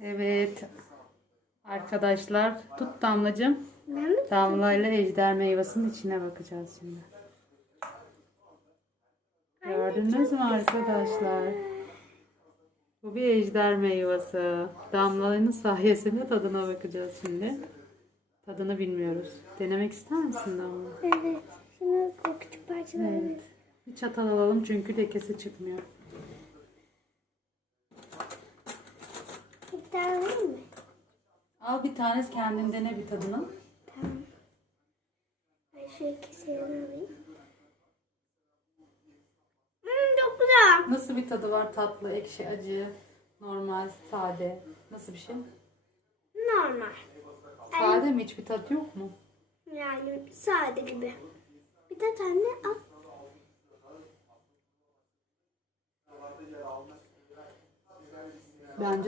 Evet. Arkadaşlar tut damlacığım. Damla ile ejder meyvasının içine bakacağız şimdi. Gördünüz mü arkadaşlar? Bu bir ejder meyvesi. Damlanın sayesinde tadına bakacağız şimdi. Tadını bilmiyoruz. Denemek ister misin Damla? Evet. Şimdi bu küçük parçaları. Evet. Bir çatal alalım çünkü lekesi çıkmıyor. Tane mı? Al bir tane kendin dene bir tadını. Tamam. Ben şu ikisini alayım. Hmm, çok güzel. Nasıl bir tadı var? Tatlı, ekşi, acı, normal, sade. Nasıl bir şey? Normal. Sade mi? Hiçbir tat yok mu? Yani sade gibi. Bir de tane al. Bence